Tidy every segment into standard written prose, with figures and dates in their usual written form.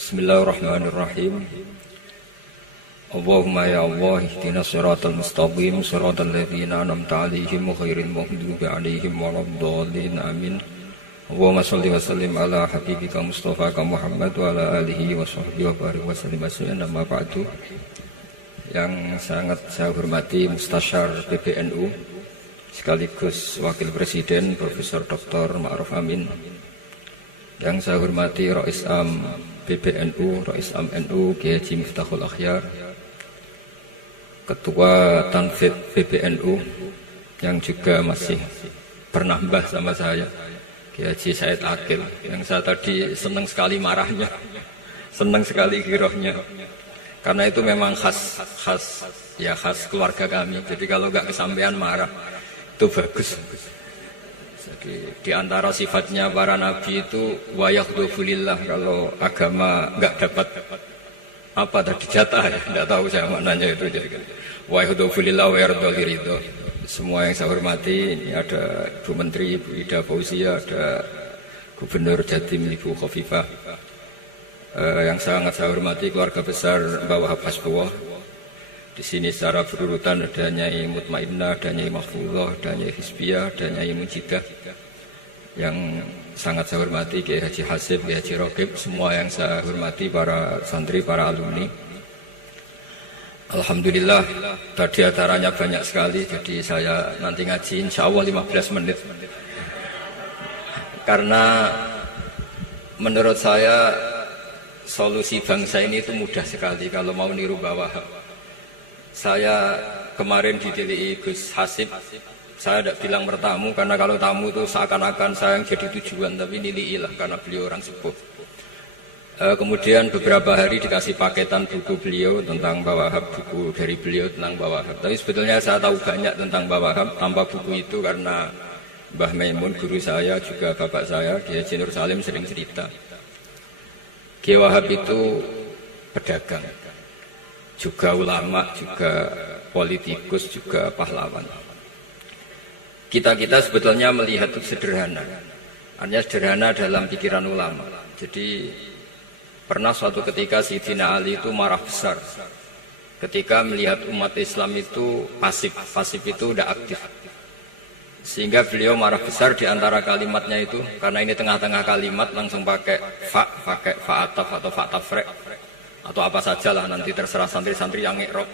Bismillahirrahmanirrahim. Allahumma ya Allah ihdinas siratal mustaqim siratal ladzina an'amta 'alaihim ghairil maghdubi 'alaihim waladdallin amin. Allahumma shalli wa sallim ala habibika Mustafa Muhammad wa ala alihi wa sahbihi wa barik wa sallim asliyan amma ba'du. Yang sangat saya hormati Mustasyar PBNU sekaligus Wakil Presiden Profesor Dr. Ma'ruf Amin. Yang saya hormati Rais Am PBNU, Rais Am NU Kiai Haji Miftahul Akhyar, Ketua Tanfid PBNU yang juga masih bernambah sama saya, Kiai Haji Said Akil, yang saya tadi senang sekali marahnya, senang sekali girohnya, karena itu memang khas keluarga kami. Jadi kalau nggak kesampaian marah itu bagus. Jadi di antara sifatnya para nabi itu wayakhdufulillah, kalau agama nggak dapat apa tadi jatah ya, nggak tahu saya maknanya itu. Jadi wayakhdufulillah wayardoliridho. Semua yang saya hormati, ini ada Ibu Menteri, Ibu Ida Fauzia, ada Gubernur Jatim Ibu Khofifah. Yang sangat saya hormati keluarga besar Mbak Wahab Hasbullah. Di sini secara berurutan ada Nyai Mutmainnah, ada Nyai Mahfuzah, ada Nyai Hizbiyah, ada Nyai Mujidah. Yang sangat saya hormati Kiai Haji Hasib, Kiai Haji Rokib, semua yang saya hormati para santri, para alumni. Alhamdulillah tadi acaranya banyak sekali, jadi saya nanti ngaji insya Allah 15 menit. Karena menurut saya solusi bangsa ini itu mudah sekali kalau mau niru Mbah Wahab. Saya kemarin didilii Gus Hasib, saya tidak bilang bertamu, karena kalau tamu itu seakan-akan saya yang jadi tujuan, tapi niliilah karena beliau orang sepuh. Kemudian beberapa hari dikasih paketan buku beliau tentang Mbah Wahab, buku dari beliau tentang Mbah Wahab. Tapi sebetulnya saya tahu banyak tentang Mbah Wahab tanpa buku itu, karena Mbah Maimun, guru saya, juga bapak saya, Kiai Haji Nur Salim sering cerita. Kiai Wahab itu pedagang, juga ulama, juga politikus, juga pahlawan. Kita sebetulnya melihat itu sederhana, hanya sederhana dalam pikiran ulama. Jadi pernah suatu ketika Sayyidina Ali itu marah besar ketika melihat umat Islam itu pasif itu tidak aktif, sehingga beliau marah besar di antara kalimatnya itu, karena ini tengah-tengah kalimat langsung pakai fa'ataf atau fa'tafrek atau apa sajalah, nanti terserah santri-santri yang ikrab.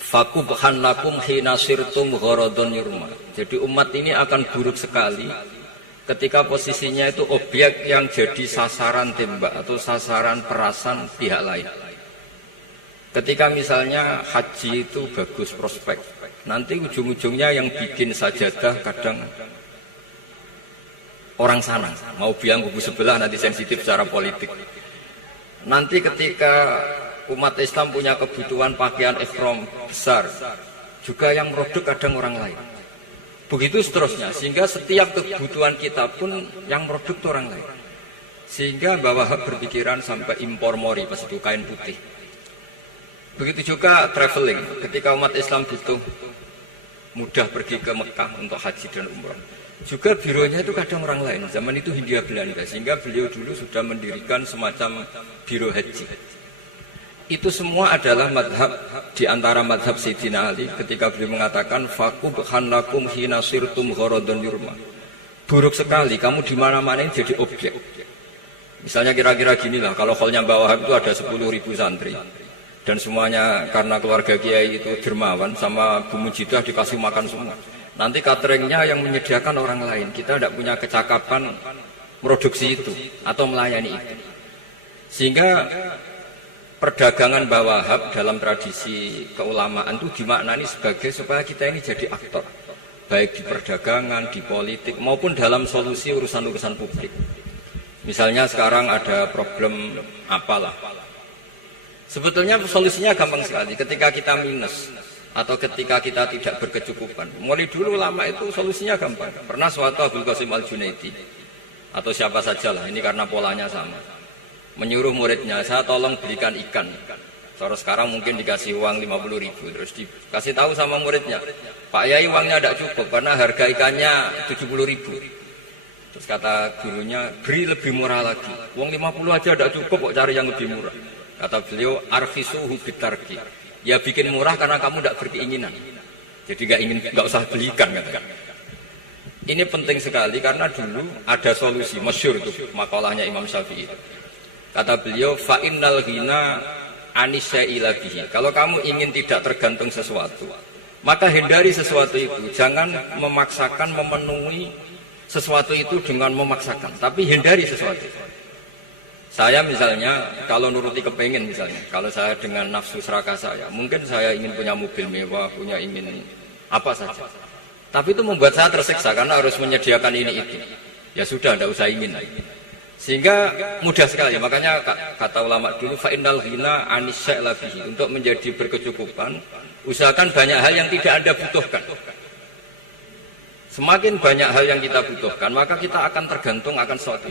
Fakubhan lakum hina sirtum gharadun yurma. Jadi umat ini akan buruk sekali ketika posisinya itu objek yang jadi sasaran tembak atau sasaran perasan pihak lain. Ketika misalnya haji itu bagus prospek, nanti ujung-ujungnya yang bikin sajadah kadang orang sana, mau bilang kubu sebelah, nanti sensitif secara politik. Nanti ketika umat Islam punya kebutuhan pakaian ihram besar, juga yang produk kadang orang lain. Begitu seterusnya, sehingga setiap kebutuhan kita pun yang produk itu orang lain. Sehingga Mbah Wahab berpikiran sampai impor mori, pas itu kain putih. Begitu juga traveling, ketika umat Islam butuh mudah pergi ke Mekah untuk haji dan umrah, juga bironya itu kadang orang lain. Zaman itu Hindia Belanda, sehingga beliau dulu sudah mendirikan semacam biro haji. Itu semua adalah madhab, di antara madhab Sayyidina Ali ketika beliau mengatakan fakubhan lakum hina sirtum gharadun yurma. Buruk sekali kamu di mana-mana ini jadi objek. Misalnya kira-kira ginilah, kalau hallnya Mbah Wahab itu ada 10.000 santri, dan semuanya karena keluarga kiai itu dermawan, sama Bu Mujidah dikasih makan semua. Nanti cateringnya yang menyediakan orang lain, kita tidak punya kecakapan produksi itu atau melayani itu. Sehingga perdagangan Mbah Wahab dalam tradisi keulamaan itu dimaknani sebagai supaya kita ini jadi aktor, baik di perdagangan, di politik, maupun dalam solusi urusan-urusan publik. Misalnya sekarang ada problem apalah, sebetulnya solusinya gampang sekali. Ketika kita minus atau ketika kita tidak berkecukupan, mulai dulu lama itu solusinya gampang. Pernah suatu Abdul Qasim Al-Junaidi atau siapa sajalah, ini karena polanya sama, menyuruh muridnya, saya tolong belikan ikan. Terus sekarang mungkin dikasih uang 50.000, terus dikasih tahu sama muridnya, Pak Yai uangnya tidak cukup karena harga ikannya 70.000. Terus kata gurunya, beri lebih murah lagi. Uang 50 aja tidak cukup kok, cari yang lebih murah. Kata beliau, arfisuhu bitarki. Ya bikin murah karena kamu tidak berkeinginan. Jadi nggak usah belikan katakan. Ini penting sekali karena dulu ada solusi masyhur itu makalahnya Imam Syafi'i. Kata beliau, fa innal ghina anisya'ila bihi. Kalau kamu ingin tidak tergantung sesuatu, maka hindari sesuatu itu. Jangan memaksakan memenuhi sesuatu itu dengan memaksakan, tapi hindari sesuatu. Saya misalnya kalau nuruti kepengen misalnya, kalau saya dengan nafsu serakah saya, mungkin saya ingin punya mobil mewah, ingin apa saja. Tapi itu membuat saya tersiksa karena harus menyediakan ini itu. Ya sudah, tidak usah ingin. Sehingga mudah sekali. Makanya kata ulama dulu, fa innal ghina anisya'la bihi. Untuk menjadi berkecukupan, usahakan banyak hal yang tidak Anda butuhkan. Semakin banyak hal yang kita butuhkan, maka kita akan tergantung akan sesuatu.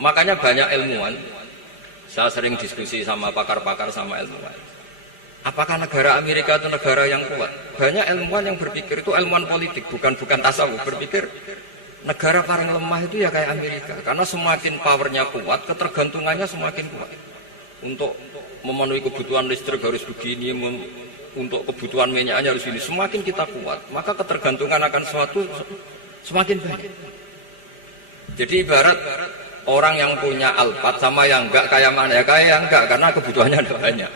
Makanya banyak ilmuwan, saya sering diskusi sama pakar-pakar sama ilmuwan. Apakah negara Amerika itu negara yang kuat? Banyak ilmuwan yang berpikir itu ilmuwan politik, bukan tasawuf, berpikir negara paling lemah itu ya kayak Amerika. Karena semakin powernya kuat, ketergantungannya semakin kuat. Untuk memenuhi kebutuhan listrik harus begini, untuk kebutuhan minyaknya harus ini. Semakin kita kuat, maka ketergantungan akan sesuatu semakin banyak. Jadi ibarat orang yang punya Alphard sama yang enggak kayak mana ya, kayak yang enggak karena kebutuhannya ada banyak.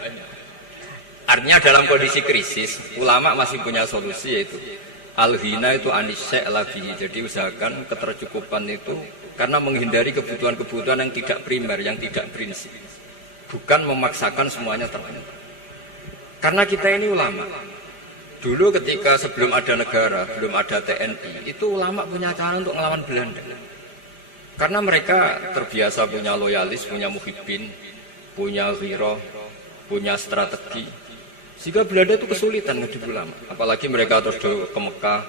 Artinya dalam kondisi krisis, ulama masih punya solusi yaitu al-ghina itu anisya'la bihi. Jadi usahakan ketercukupan itu karena menghindari kebutuhan-kebutuhan yang tidak primer, yang tidak prinsip. Bukan memaksakan semuanya terpenuhi. Karena kita ini ulama. Dulu ketika sebelum ada negara, belum ada TNI, itu ulama punya cara untuk melawan Belanda. Karena mereka terbiasa punya loyalis, punya muhibbin, punya ghirah, punya strategi. Sehingga Belanda itu kesulitan ngedip ulama. Apalagi mereka terus ke Mekah,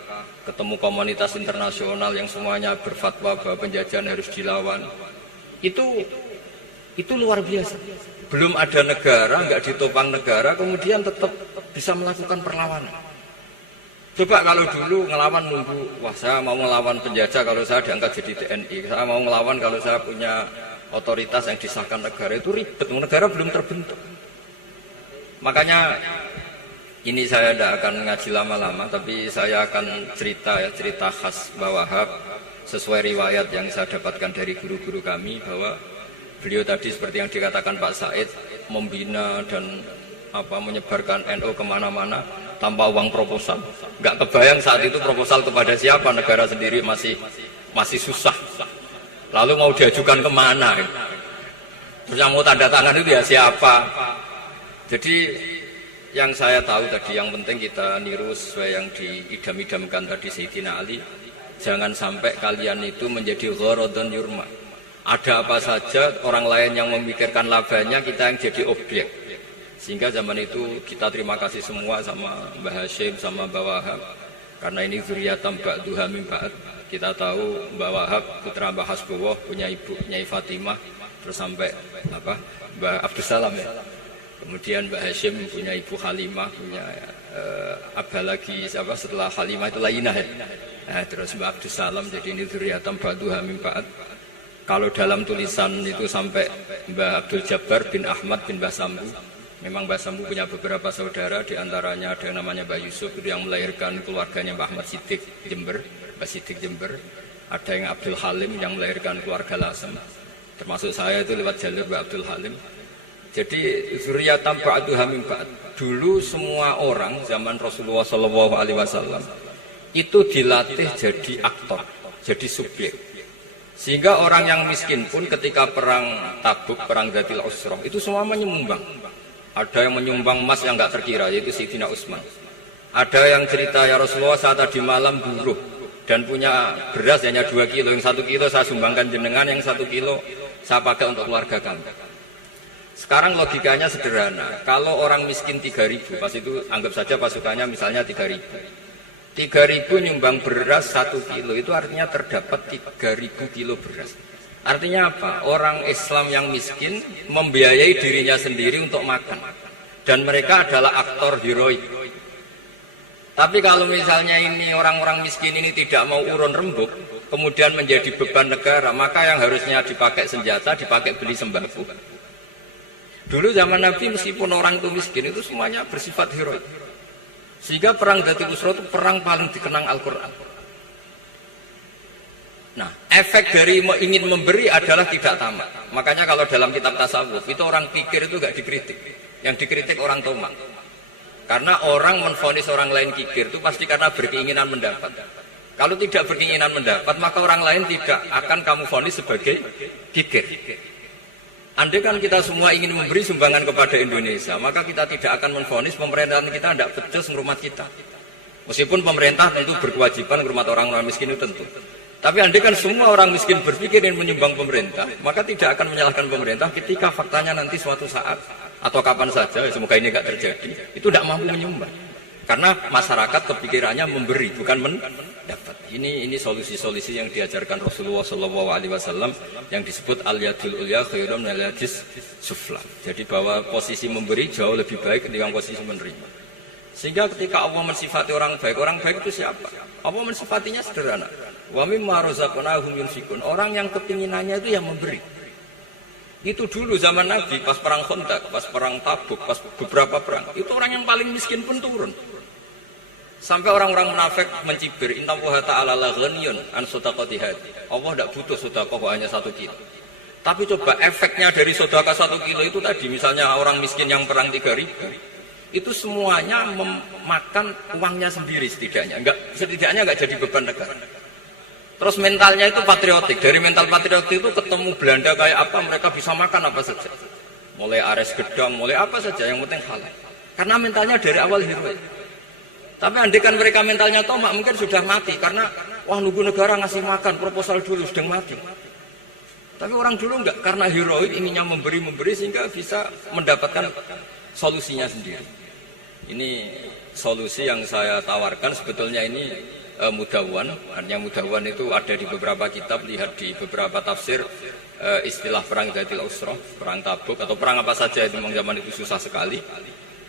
ketemu komunitas internasional yang semuanya berfatwa bahwa penjajahan harus dilawan. Itu luar biasa. Belum ada negara, nggak ditopang negara, kemudian tetap bisa melakukan perlawanan. Coba kalau dulu ngelawan nunggu, wah saya mau ngelawan penjajah kalau saya diangkat jadi TNI, saya mau ngelawan kalau saya punya otoritas yang disahkan negara, itu ribet, negara belum terbentuk. Makanya ini saya tidak akan ngaji lama-lama, tapi saya akan cerita khas Mbah Wahab sesuai riwayat yang saya dapatkan dari guru-guru kami bahwa beliau tadi seperti yang dikatakan Pak Said membina dan menyebarkan NU kemana-mana tanpa uang proposal. Nggak kebayang saat itu proposal kepada siapa, negara sendiri masih susah. Lalu mau diajukan kemana? Terus yang mau tanda tangan itu ya siapa? Jadi yang saya tahu tadi yang penting kita niru sesuai yang diidam-idamkan tadi Sayyidina Ali. Jangan sampai kalian itu menjadi gharadun yurma. Ada apa saja orang lain yang memikirkan labanya, kita yang jadi objek. Sehingga zaman itu kita terima kasih semua sama Mbah Hashim, sama Mbah Wahab. Karena ini zuriyatam ba'duha min ba'd. Kita tahu Mbah Wahab putra Mbah Hasbullah punya ibu Nyai Fatimah, terus sampai Mbah Abdus Salam ya. Kemudian Mbah Hashim punya ibu Halimah, punya lagi setelah Halimah itu Lainah ya. Nah, terus Mbah Abdus Salam, jadi ini zuriyatam ba'duha min ba'd. Kalau dalam tulisan itu sampai Mbah Abdul Jabbar bin Ahmad bin Mbah Sambu. Memang Mbah Sambu punya beberapa saudara, diantaranya ada yang namanya Mbah Yusuf itu yang melahirkan keluarganya Mbah Ahmad Siddiq Jember, Mbah Siddiq Jember. Ada yang Abdul Halim yang melahirkan keluarga Lasem. Termasuk saya itu lewat jalur Mbah Abdul Halim. Jadi zuriyatam ba'duha min ba'd. Dulu semua orang zaman Rasulullah SAW itu dilatih jadi aktor, jadi subjek. Sehingga orang yang miskin pun ketika perang Tabuk, perang Dzatil Usrah, itu semua menyumbang. Ada yang menyumbang emas yang nggak terkira, yaitu Sayyidina Utsman. Ada yang cerita, ya Rasulullah saya tadi malam buruh dan punya beras hanya 2 kilo, yang 1 kilo saya sumbangkan jenengan, yang 1 kilo saya pakai untuk keluarga kami. Sekarang logikanya sederhana, kalau orang miskin 3.000, pas itu anggap saja pasukannya misalnya 3.000. 3.000 nyumbang beras 1 kilo, itu artinya terdapat 3.000 kilo beras. Artinya apa? Orang Islam yang miskin membiayai dirinya sendiri untuk makan. Dan mereka adalah aktor heroik. Tapi kalau misalnya ini orang-orang miskin ini tidak mau urun rembuk, kemudian menjadi beban negara, maka yang harusnya dipakai senjata, dipakai beli sembako. Dulu zaman Nabi meskipun orang itu miskin, itu semuanya bersifat heroik. Sehingga perang Dzati Usra itu perang paling dikenang Al-Quran. Nah, efek dari ingin memberi adalah tidak tamak. Makanya kalau dalam kitab tasawuf, itu orang pikir itu gak dikritik. Yang dikritik orang tomak. Karena orang menvonis orang lain kikir itu pasti karena berkeinginan mendapat. Kalau tidak berkeinginan mendapat, maka orang lain tidak akan kamu vonis sebagai kikir. Andai kan kita semua ingin memberi sumbangan kepada Indonesia, maka kita tidak akan menvonis pemerintahan kita tidak becus ngurmat kita. Meskipun pemerintah tentu berkewajiban ngurmat orang-orang miskin itu tentu. Tapi andai kan semua orang miskin berpikir ingin menyumbang pemerintah, maka tidak akan menyalahkan pemerintah ketika faktanya nanti suatu saat atau kapan saja, semoga ini tidak terjadi, itu tidak mampu menyumbang. Karena masyarakat kepikirannya memberi, bukan mendapat. Ini solusi-solusi yang diajarkan Rasulullah SAW yang disebut al-yadul ulya khairun minal yadis sufla. Jadi bahwa posisi memberi jauh lebih baik ketimbang posisi menerima. Sehingga ketika Allah mensifati orang baik itu siapa? Allah mensifatinya sederhana. Wa mimma razaqnahum yunfikun. Orang yang kepinginannya itu yang memberi. Itu dulu zaman Nabi, pas perang Khandaq, pas perang Tabuk, pas beberapa perang, itu orang yang paling miskin pun turun. Sampai orang-orang munafik mencibir, inna Allaha ta'ala la ghaniyun an shadaqati hadi. Allah tidak butuh sedekah hanya 1 kilo. Tapi coba efeknya dari sedekah 1 kilo itu tadi, misalnya orang miskin yang perang 3.000, itu semuanya memakan uangnya sendiri setidaknya enggak jadi beban negara. Terus mentalnya itu patriotik. Dari mental patriotik itu ketemu Belanda kayak apa, mereka bisa makan apa saja. Mulai ares gedang, mulai apa saja, yang penting halal. Karena mentalnya dari awal heroik. Tapi andekan mereka mentalnya tomak, mungkin sudah mati. Karena, wah nunggu negara ngasih makan, proposal dulu, sedang mati. Tapi orang dulu enggak, karena heroik, inginnya memberi sehingga bisa mendapatkan solusinya sendiri. Ini solusi yang saya tawarkan, sebetulnya ini Mudawwan. Artinya Mudawwan itu ada di beberapa kitab, lihat di beberapa tafsir istilah perang Dzati Usra, perang Tabuk atau perang apa saja itu memang zaman itu susah sekali.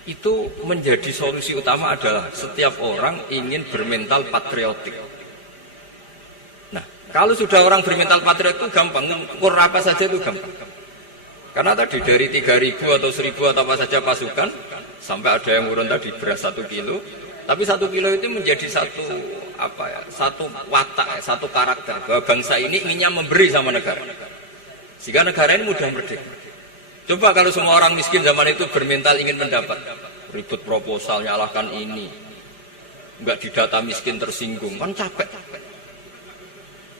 Itu menjadi solusi utama adalah setiap orang ingin bermental patriotik. Nah, kalau sudah orang bermental patriotik itu gampang, ukur apa saja itu gampang. Karena tadi dari 3.000 atau 1.000 atau apa saja pasukan, sampai ada yang urun tadi beras 1 kilo. Tapi 1 kilo itu menjadi satu watak, satu karakter bahwa bangsa ini inginnya memberi sama negara. Sehingga negara ini mudah merdeka. Coba kalau semua orang miskin zaman itu bermental ingin mendapat, ribut proposal, nyalahkan ini, enggak didata miskin tersinggung, kan capek.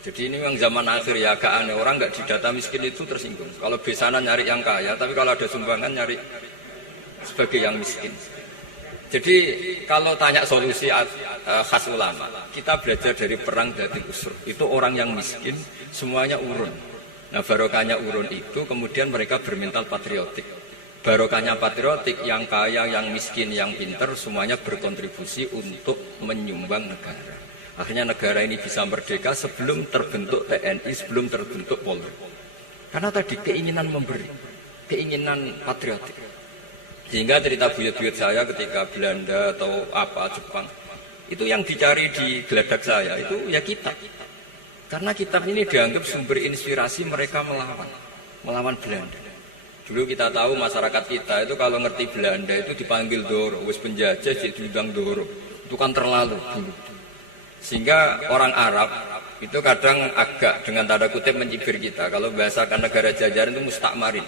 Jadi ini memang zaman akhir ya agak aneh, orang enggak didata miskin itu tersinggung. Kalau besanan nyari yang kaya, tapi kalau ada sumbangan nyari sebagai yang miskin. Jadi kalau tanya solusi khas ulama, kita belajar dari perang Dzati Usra. Itu orang yang miskin, semuanya urun. Nah barokahnya urun itu kemudian mereka bermental patriotik. Barokahnya patriotik, yang kaya, yang miskin, yang pinter, semuanya berkontribusi untuk menyumbang negara. Akhirnya negara ini bisa merdeka sebelum terbentuk TNI, sebelum terbentuk Polri. Karena tadi keinginan memberi, keinginan patriotik. Sehingga cerita buyut-buyut saya ketika Belanda atau apa Jepang, itu yang dicari di geladak saya itu ya kitab. Karena kitab ini dianggap sumber inspirasi mereka melawan Belanda. Dulu kita tahu masyarakat kita itu kalau ngerti Belanda itu dipanggil Doro, wis penjajah jadi diundang Doro. Itu kan terlalu dulu. Sehingga orang Arab itu kadang agak dengan tanda kutip mencibir kita. Kalau bahasakan negara jajahan itu mustakmarin.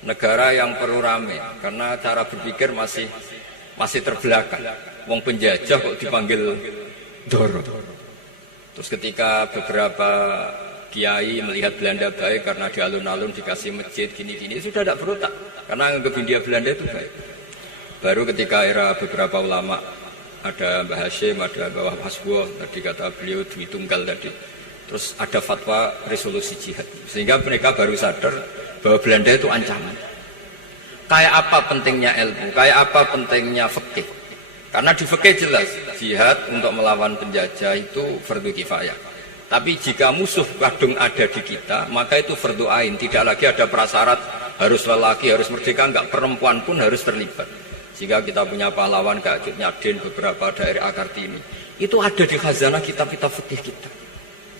Negara yang perlu rame, karena cara berpikir masih terbelakang. Wong penjajah kok dipanggil Doro. Terus ketika beberapa kiai melihat Belanda baik karena di alun-alun dikasih masjid gini-gini, sudah tidak berotak, karena anggap Hindia Belanda itu baik. Baru ketika era beberapa ulama, ada Mbah Hashim, ada Mbah Hasbuh, tadi kata beliau Dwi Tunggal tadi. Terus ada fatwa resolusi jihad, sehingga mereka baru sadar bahwa Belanda itu ancaman. Kayak apa pentingnya ilmu, kayak apa pentingnya fikih. Karena di fikih jelas, jihad untuk melawan penjajah itu fardu kifayah. Tapi jika musuh kadung ada di kita, maka itu fardu ain. Tidak lagi ada prasyarat harus lelaki, harus merdeka, enggak, perempuan pun harus terlibat. Jika kita punya pahlawan kayak Nyadin, beberapa daerah Kartini, itu ada di khazanah kitab-kitab fikih kita.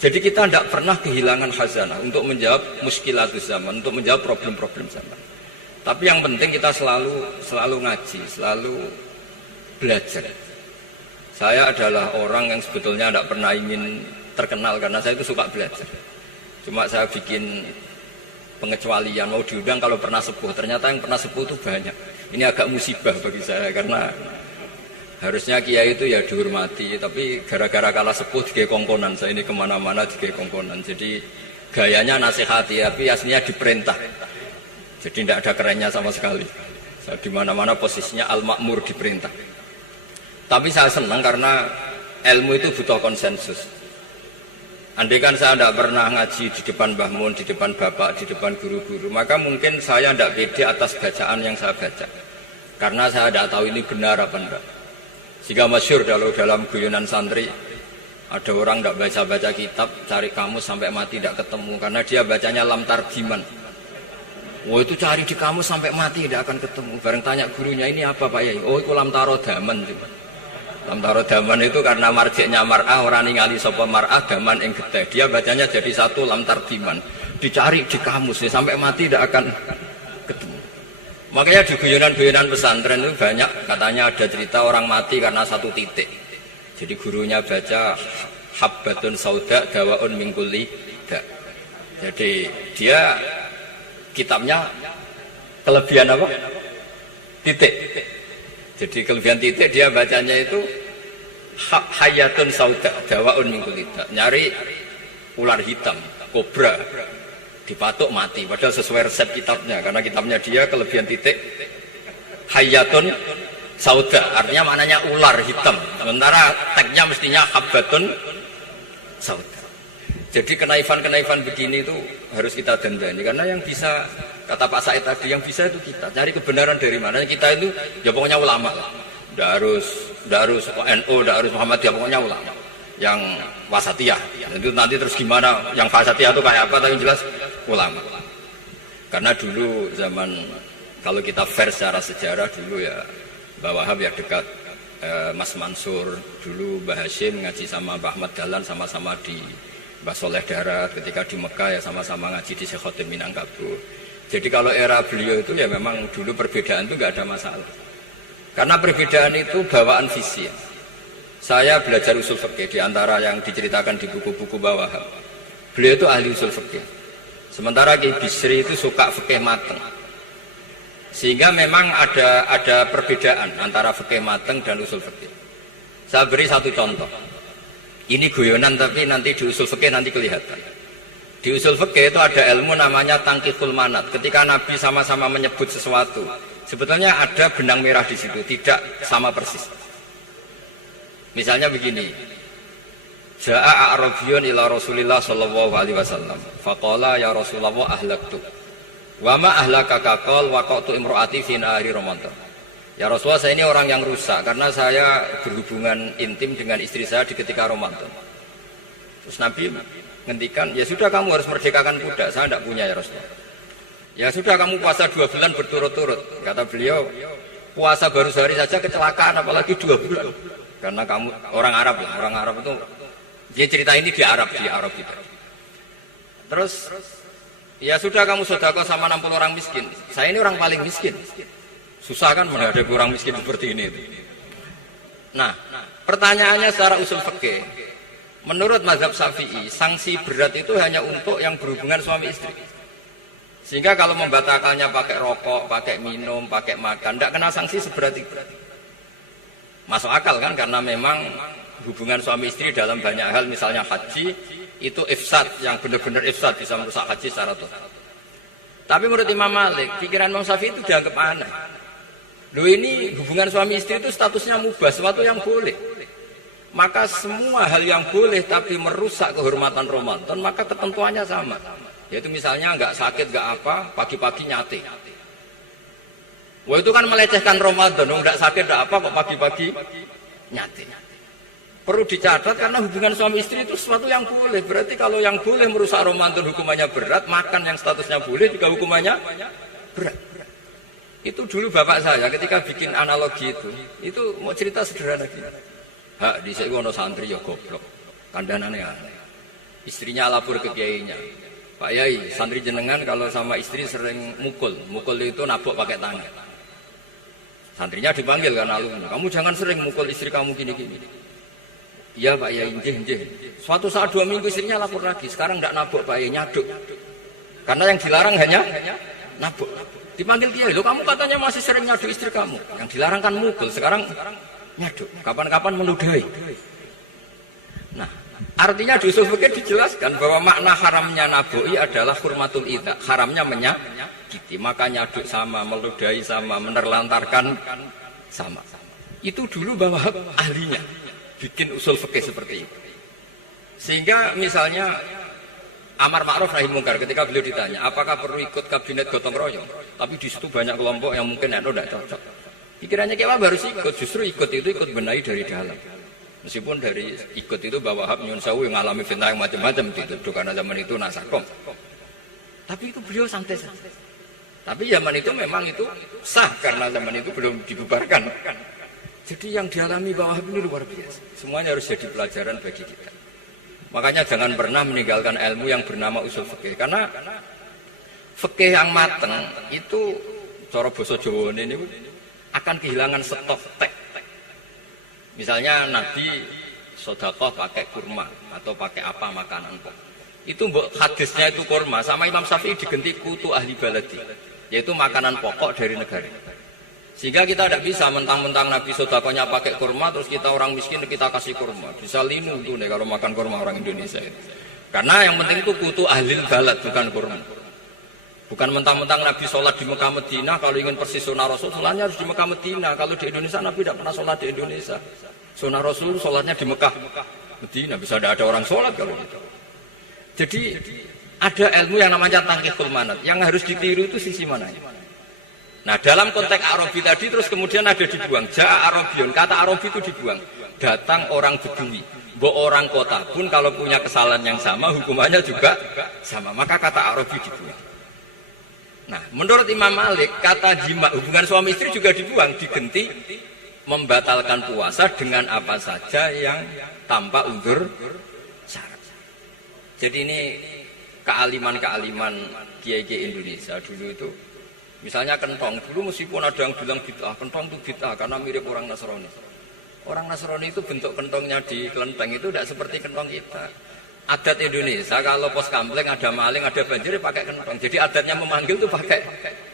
Jadi kita tidak pernah kehilangan khazanah untuk menjawab muskilatus zaman, untuk menjawab problem-problem zaman. Tapi yang penting kita selalu ngaji, selalu belajar. Saya adalah orang yang sebetulnya tidak pernah ingin terkenal karena saya itu suka belajar. Cuma saya bikin pengecualian, mau diundang kalau pernah sepuh. Ternyata yang pernah sepuh itu banyak. Ini agak musibah bagi saya karena harusnya kiai itu ya dihormati, tapi gara-gara kalah sepuh digawe kongkonan. Saya ini kemana-mana digawe kongkonan. Jadi gayanya nasihati, tapi aslinya diperintah. Jadi tidak ada kerennya sama sekali. Saya di mana-mana posisinya al-makmur, diperintah. Tapi saya senang karena ilmu itu butuh konsensus. Andai kan saya tidak pernah ngaji di depan Mbah Mun, di depan bapak, di depan guru-guru, maka mungkin saya tidak pede atas bacaan yang saya baca. Karena saya tidak tahu ini benar apa enggak. Jika masyhur dalam guyonan santri, ada orang tidak baca-baca kitab, cari kamus sampai mati tidak ketemu, karena dia bacanya lam tarjiman. Oh itu cari di kamus sampai mati tidak akan ketemu. Bareng tanya gurunya, ini apa Pak Yai? Oh itu lam tarodaman. Lam tarodaman itu karena marjiknya mar'ah, orang ningali sapa mar'ah daman ing getih. Dia bacanya jadi satu lam tarjiman. Dicari di kamus ya, sampai mati tidak akan ketemu. Makanya di guyonan-guyonan pesantren itu banyak, katanya ada cerita orang mati karena satu titik. Jadi gurunya baca habbatun sauda dawaun min kulli da. Jadi dia kitabnya kelebihan apa? Titik. Jadi kelebihan titik dia bacanya itu hayatun sauda dawaun min kulli da. Nyari ular hitam, kobra. Dipatuk mati, padahal sesuai resep kitabnya, karena kitabnya dia kelebihan titik hayatun sauda, artinya maknanya ular hitam, sementara tagnya mestinya habbatun sauda. Jadi kenaifan-kenaifan begini itu harus kita dandani, karena yang bisa, kata Pak Said tadi, yang bisa itu kita cari kebenaran dari mana. Kita itu ya pokoknya ulama lah, tidak harus NU, tidak harus Muhammadiyah, pokoknya ulama yang wasatiyah. Itu nanti terus gimana yang wasatiyah itu kayak apa, tapi jelas ulama. Karena dulu zaman, kalau kita fair secara sejarah, dulu ya Mbah Wahab ya dekat Mas Mansur, dulu Mbah Hashim ngaji sama Mbah Ahmad Dahlan, sama-sama di Mbah Soleh Darat, ketika di Mekah ya sama-sama ngaji di Syekh Khotim Minangkabau. Jadi kalau era beliau itu ya memang dulu perbedaan itu nggak ada masalah, karena perbedaan itu bawaan visi. Saya belajar usul fikih di antara yang diceritakan di buku-buku Mbah Wahab. Beliau itu ahli usul fikih. Sementara Ki Bisri itu suka fikih mateng. Sehingga memang ada perbedaan antara fikih mateng dan usul fikih. Saya beri satu contoh. Ini guyonan tapi nanti di usul fikih nanti kelihatan. Di usul fikih itu ada ilmu namanya tangkiful manat. Ketika Nabi sama-sama menyebut sesuatu, sebetulnya ada benang merah di situ, tidak sama persis. Misalnya begini. Ja'a a'rabiyun ila Rasulillah sallallahu alaihi wasallam. Faqala ya Rasulullah ahlaktu. Wa ma ahlakaka qal waqatu imraati fi nahari Ramadan. Ya Rasulullah, saya ini orang yang rusak karena saya berhubungan intim dengan istri saya di ketika Ramadan. Terus Nabi ngendikan, ya sudah kamu harus merdekakan budak. Saya tidak punya ya Rasulullah. Ya sudah kamu puasa 2 bulan berturut-turut. Kata beliau, puasa baru sehari saja kecelakaan apalagi 2 bulan. Karena kamu orang Arab lah, orang Arab itu dia cerita ini di Arab gitu. Terus ya sudah kamu sedekah sama 60 orang miskin. Saya ini orang paling miskin. Susah kan menghadapi orang miskin seperti ini. Nah, pertanyaannya secara usul fikih. Menurut mazhab Syafi'i, sanksi berat itu hanya untuk yang berhubungan suami istri. Sehingga kalau membatalkannya pakai rokok, pakai minum, pakai makan, tidak kena sanksi seberat itu. Masuk akal kan, karena memang hubungan suami istri dalam banyak hal, misalnya haji itu ifsad, yang benar-benar ifsad, bisa merusak haji secara total. Tapi menurut Imam Malik, pikiran Imam Syafi'i itu dianggap aneh. Loh, ini hubungan suami istri itu statusnya mubah, sesuatu yang boleh. Maka semua hal yang boleh tapi merusak kehormatan Ramadan, maka ketentuannya sama. Yaitu misalnya nggak sakit, nggak apa, pagi-pagi nyate. Wah, itu kan melecehkan Ramadan, nggak sakit, nggak apa, kok pagi-pagi nyate. Perlu dicatat karena hubungan suami istri itu sesuatu yang boleh. Berarti kalau yang boleh merusak Ramadan hukumannya berat, makan yang statusnya boleh juga hukumannya berat. Itu dulu bapak saya ketika bikin analogi itu mau cerita sederhana gini. Hak di sini ono santri ya goblok, kandhanane aneh. Istrinya lapor ke kiainya, Pak Yai, santri jenengan kalau sama istri sering mukul itu nabok pakai tangan. Santrinya dipanggil kan alumni, kamu jangan sering mukul istri kamu gini-gini. Iya Pak Yai, njeh. Suatu saat 2 minggu istrinya lapor lagi, sekarang tidak nabok Pak Yai, nyaduk. Karena yang dilarang hanya nabok. Dipanggil kiai, lo kamu katanya masih sering nyaduk istri kamu. Yang dilarang kan mukul, sekarang nyaduk. Kapan-kapan meludahi. Nah, artinya di usul fikih dijelaskan bahwa makna haramnya naboi adalah hurmatul idza, haramnya menyakiti. Maka nyaduk sama, meludahi sama, menerlantarkan sama. Itu dulu bahwa ahlinya bikin usul fikih seperti itu. Sehingga misalnya amar ma'ruf nahi mungkar, ketika beliau ditanya apakah perlu ikut kabinet gotong royong, tapi di situ banyak kelompok yang mungkin tidak cocok. Pikirannya kayak apa harus ikut, justru ikut benahi dari dalam. Meskipun dari ikut itu Mbah Wahab nyun sewu yang ngalami fitnah yang macam-macam dituduh karena zaman itu nasakom. Tapi itu beliau santai. Tapi zaman itu memang itu sah karena zaman itu belum dibubarkan. Jadi yang dialami Mbah Wahab ini luar biasa. Semuanya harus jadi pelajaran bagi kita. Makanya jangan pernah meninggalkan ilmu yang bernama usul fikih, karena fikih yang mateng itu cara basa Jawa ini akan kehilangan stok tek. Misalnya Nabi sedekah pakai kurma atau pakai apa makanan pokok. Itu hadisnya itu kurma, sama Imam Syafi'i digenti kutu ahli baladi, yaitu makanan pokok dari negara. Sehingga kita tidak bisa mentang-mentang Nabi sedekahnya pakai kurma terus kita orang miskin kita kasih kurma. Bisa linu tuh nih kalau makan kurma orang Indonesia itu. Karena yang penting itu kutu ahli balad bukan kurma. Bukan mentang-mentang Nabi sholat di Mekah Medina, kalau ingin persis sunnah Rasul, sholatnya harus di Mekah Medina. Kalau di Indonesia Nabi tidak pernah sholat di Indonesia. Sunnah Rasul sholatnya di Mekah Medina, bisa ada orang sholat kalau gitu. Jadi ada ilmu yang namanya tangkihul manat, yang harus ditiru itu sisi mananya. Nah dalam konteks Arabi tadi terus kemudian ada dibuang, Ja'a Arabiun, kata Arabi itu dibuang. Datang orang Bedui, orang kota pun kalau punya kesalahan yang sama, hukumannya juga sama, maka kata Arabi dibuang. Nah, menurut Imam Malik, kata jima hubungan suami istri juga dibuang, digenti membatalkan puasa dengan apa saja yang tanpa uzur syarat. Jadi ini kealiman-kealiman kiai-kiai Indonesia dulu itu, misalnya kentong, dulu meskipun ada yang bilang bid'ah, kentong itu bid'ah karena mirip orang Nasrani. Orang Nasrani itu bentuk kentongnya di kelenteng itu tidak seperti kentong kita. Adat Indonesia kalau pos kampleng ada maling, ada banjir pakai kentong. Jadi adatnya memanggil tuh pakai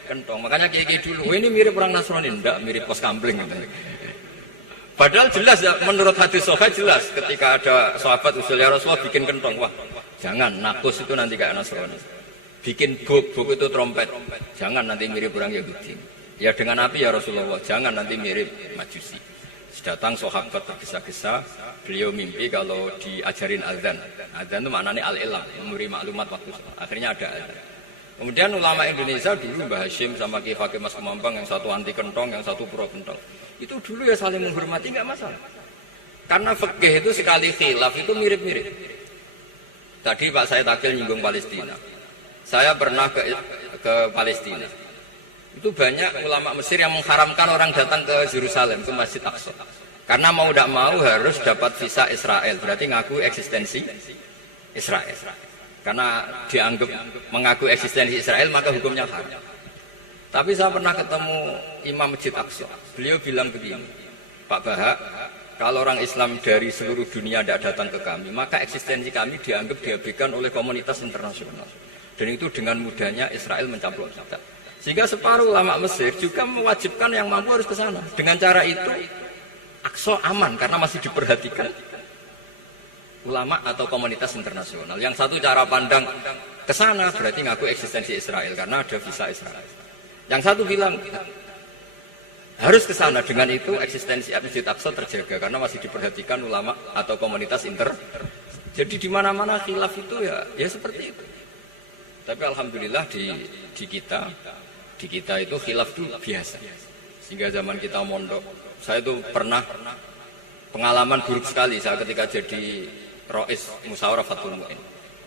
kentong. Makanya kiai-kiai dulu, ini mirip orang Nasrani, enggak mirip pos kampleng. Padahal jelas ya, menurut hadis sahih jelas ketika ada sahabat usul ya Rasulullah bikin kentong, wah jangan nakus itu nanti kayak Nasrani. Bikin buk itu trompet, jangan nanti mirip orang Yahudi. Ya dengan api ya Rasulullah, jangan nanti mirip Majusi. Datang sahabat tergesa-gesa, beliau mimpi kalau diajarin azan. Azan itu maknanya al-ilam, memberi maklumat waktu. Akhirnya ada azan. Kemudian ulama Indonesia dulu Mbah Hashim sama Ki Fakih Mas Kemambang, yang satu anti kentong, yang satu pro kentong. Itu dulu ya saling menghormati, nggak masalah. Karena fikih itu sekali khilaf itu mirip-mirip. Tadi Pak saya Takil nyinggung Palestina. Saya pernah ke Palestina. Itu banyak ulama Mesir yang mengharamkan orang datang ke Yerusalem, ke Masjid Aqsa. Karena mau tidak mau harus dapat visa Israel, berarti ngaku eksistensi Israel. Karena dianggap mengaku eksistensi Israel, maka hukumnya haram. Tapi saya pernah ketemu Imam Masjid Aqsa. Beliau bilang begini, Pak Bahak, kalau orang Islam dari seluruh dunia tidak datang ke kami, maka eksistensi kami dianggap diabaikan oleh komunitas internasional. Dan itu dengan mudahnya Israel mencaplok kita. Sehingga separuh ulama Mesir juga mewajibkan yang mampu harus ke sana. Dengan cara itu Aqsa aman karena masih diperhatikan ulama atau komunitas internasional. Yang satu cara pandang ke sana berarti ngaku eksistensi Israel karena ada visa Israel. Yang satu bilang harus ke sana, dengan itu eksistensi Masjid Aqsa terjaga karena masih diperhatikan ulama atau komunitas Jadi di mana-mana khilaf itu ya seperti itu. Tapi alhamdulillah di kita itu khilaf itu biasa. Sehingga zaman kita mondok, saya itu pernah pengalaman buruk sekali saya ketika jadi Rois Musyawarah Fathul Mu'in.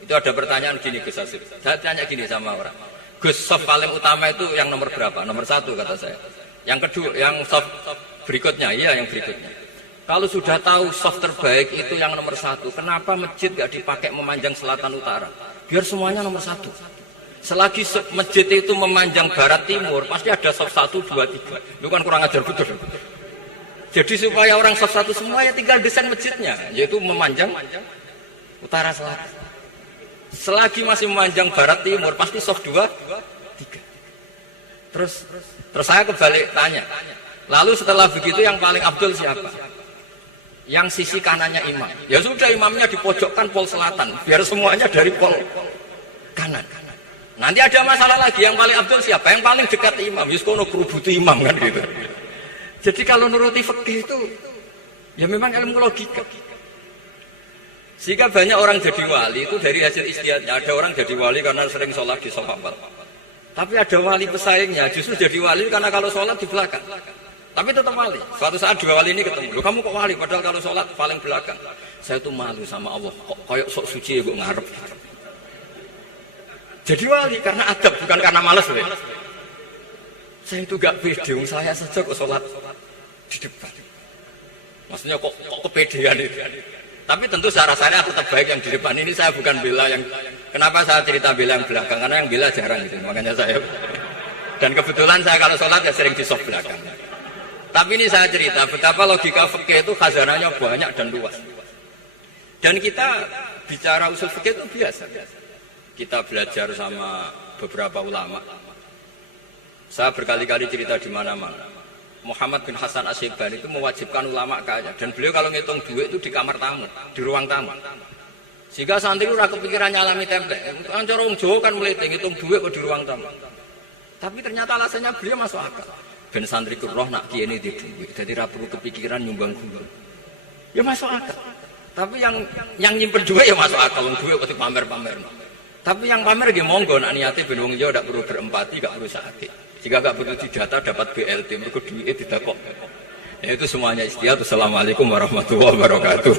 Itu ada pertanyaan gini Gus Asif. Saya tanya gini sama orang, Gus, soft paling utama itu yang nomor berapa? Nomor 1 kata saya. Yang kedua, yang soft berikutnya, iya yang berikutnya. Kalau sudah tahu soft terbaik itu yang nomor satu, kenapa masjid gak dipakai memanjang selatan utara? Biar semuanya nomor satu. Selagi masjid itu memanjang barat timur, pasti ada soft 1, 2, 3. Itu kan kurang ajar betul. Jadi supaya orang soft 1 semua ya tinggal desain masjidnya, yaitu memanjang utara selatan. Selagi masih memanjang barat timur, pasti soft 2, 3. Terus saya kebalik tanya. Lalu setelah begitu yang paling abdul siapa? Yang sisi kanannya imam. Ya sudah, imamnya dipojokkan pol selatan, biar semuanya dari pol kanan. Nanti ada masalah lagi, yang paling abdul siapa? Yang paling dekat imam. Yuskono kerubuti imam kan gitu. Jadi kalau nuruti fikih itu ya memang ilmu logika. Sehingga banyak orang jadi wali itu dari hasil istihadnya. Ada orang jadi wali karena sering sholat di sofa. Tapi ada wali pesaingnya justru jadi wali karena kalau sholat di belakang. Tapi tetap wali. Suatu saat dua wali ini ketemu. Loh, kamu kok wali? Padahal kalau sholat paling belakang. Saya tuh malu sama Allah. Kok kayak sok suci ya gue ngarep. Jadi wali karena adab, bukan karena malas. Saya itu gak pede. Saya saja kok sholat di depan. Maksudnya kok kepedean itu. Tapi tentu rasanya tetap baik yang di depan. Ini saya bukan bela yang. Kenapa saya cerita bela yang belakang? Karena yang bela jarang gitu. Makanya saya. Dan kebetulan saya kalau sholat ya sering di soft belakang. Tapi ini saya cerita betapa logika fikih itu khazanahnya banyak dan luas. Dan kita bicara usul fikih itu biasa. Kita belajar sama beberapa ulama. Saya berkali-kali cerita di mana-mana. Muhammad bin Hasan Asyibani itu mewajibkan ulama kaya. Dan beliau kalau ngitung duit itu di kamar tamu, di ruang tamu. Sehingga santri ora kepikiran nyalami template. Kan cara wong Jawa kan meliting ngitung duit kok di ruang tamu. Tapi ternyata alasannya beliau masuk akal. Ben santri roh nak kiye ini di duit. Jadi ra perlu kepikiran nyumbang-nyumbang. Ya masuk akal. Tapi yang nyimpen duit ya masuk akal, wong duit kok pamer-pamer. Tapi yang pamer nggih monggo nak niate ben wong Jawa ndak perlu berempati, ndak perlu sakit. Jika nggak perlu didata dapat BLT, mergo duitnya tidak kok. Ya itu semuanya istihad. Assalamualaikum warahmatullahi wabarakatuh.